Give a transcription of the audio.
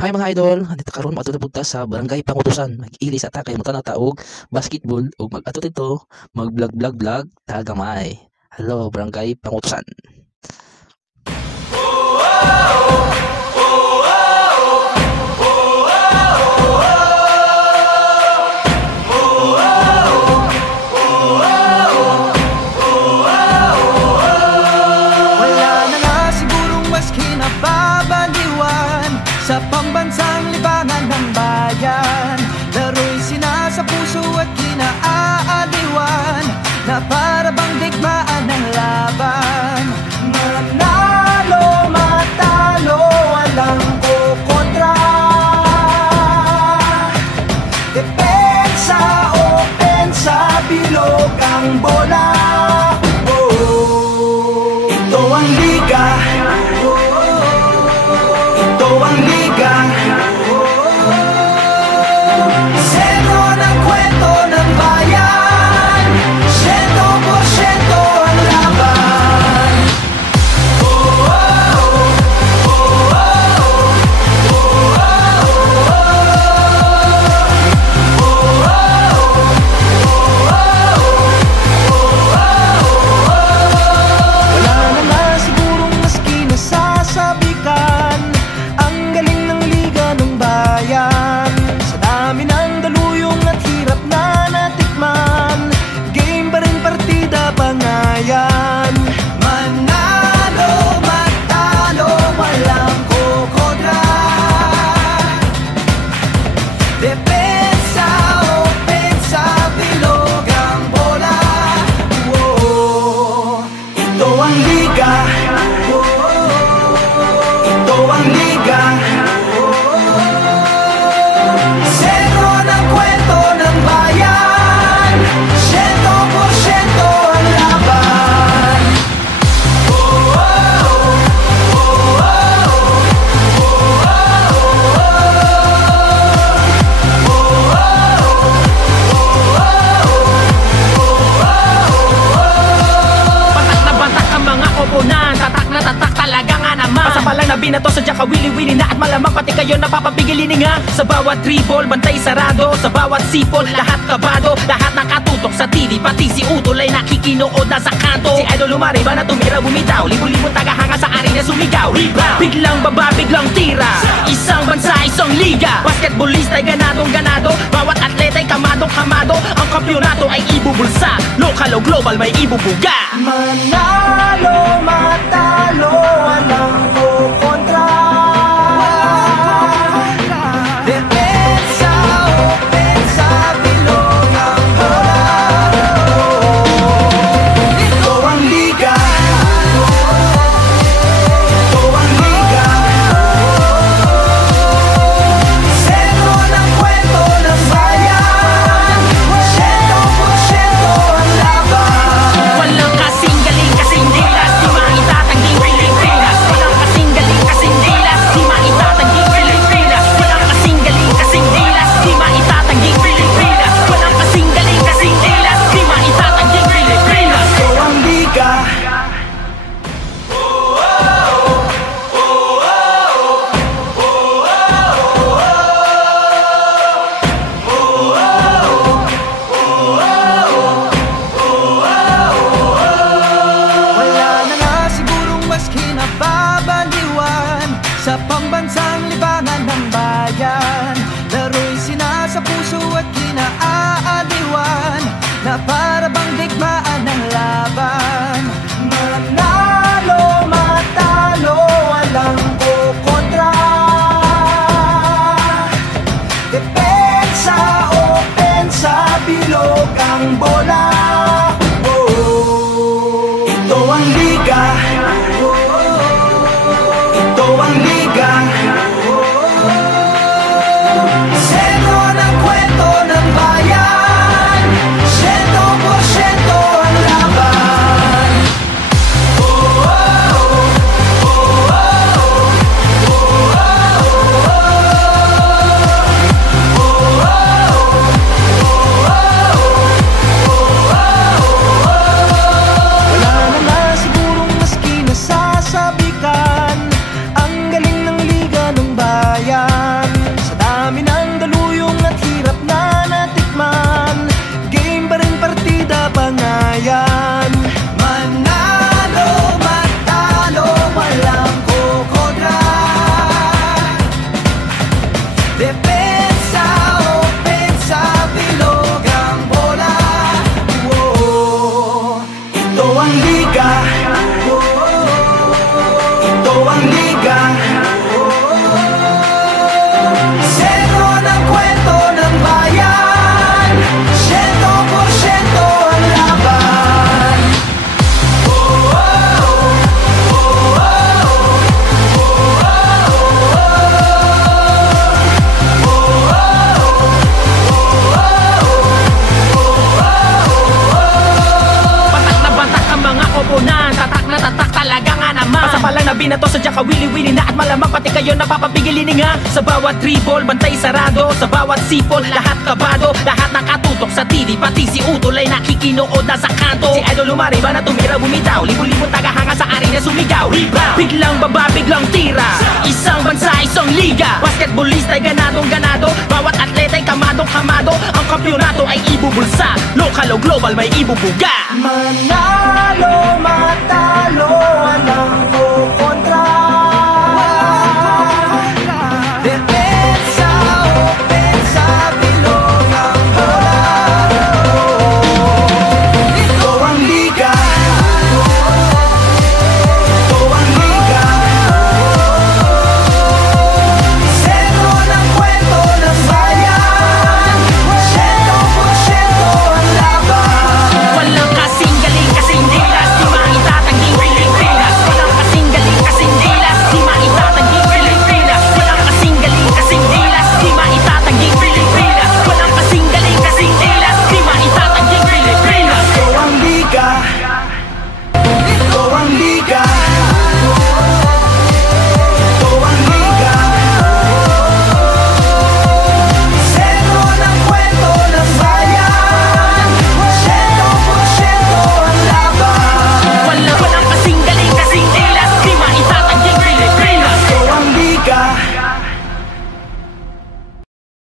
Hi mga idol, andito karon magtutubta sa Barangay Pangutusan. Mag-ili sa ta kay mo na taog basketball ug mag-ato dito mag-vlog tagamay. Hello Barangay Pangutusan. Sa pambansang libangan ng bayan, laro'y sinasa puso at kinaaliwan, na para bang digmaan ng laban. Manalo, matalo, walang kukontra. Depensa, opensa, bilog ang bola. Ito ang liga. Ito ang liga. Sentro ng kwento ng bayan, 100% ang laban. Wala na nga sigurong maski nasasabikan ang galing ng liga ng bayan. Sa dami ng daluyong at hirap na natikman, game pa rin partida pangayan. Manalo, matalo, walang kukontra. Depensa, opensa, bilog ang bola. Ito ang liga. Ito ang liga. Sentro ng kwento ng bayan, 100% ang laban. Patak na batak ang mga koponan, tatak na tatak talaga nga naman. Pasapalang na binato sa ka wili-wili na, at malamang pati kayo napapapigilin nga. Sa bawat dribble, bantay sarado. Sa bawat sipol, lahat kabado. Lahat nakatutok sa TV, pati si Utol ay nakikinood na sa kanto. Si Idol lumari ba na tumira bumitaw, libo-libong tagahanga sa arena sumigaw. Rebound, biglang baba, biglang tira. Isang bansa, isang liga. Basketballista ay ganadong-ganado. Bawat atleta ay kamadong-kamado. Ang kampyonato ay ibubulsa. Lokal o global may ibubuga. Manalo, matalo, walang kukontra. Depensa, opensa, bilog ang bola. Ito ang liga. Ito ang liga. Sentro ng kwento ng bayan, 100% ang laban. Walang kasing galing, kasing liga. Ito ang liga. Sentro ng kwento ng bayan, 100% ang laban. Batak na batak ang mga koponan, tatak na tatak talaga nga naman. Pasapalang na binato sa dyan kawili-wili na at malamang pati kayo napapapigil hininga. Sa bawat dribble, bantay sarado. Sa bawat sipol, lahat kabado. Lahat nakatutok sa TV, pati si Utol ay nakikinood na sa kanto. Si Idol lumariba na tumira bumitaw, libo-libo tagahanga sa arena sumigaw. Rebound, biglang baba, biglang tira. Isang bansa, isang liga. Basketballista ay ganadong-ganado. Bawat atleta ay kamadong-kamado. Ang kampyonato ay ibubulsa. Lokal o global may ibubuga. Manalo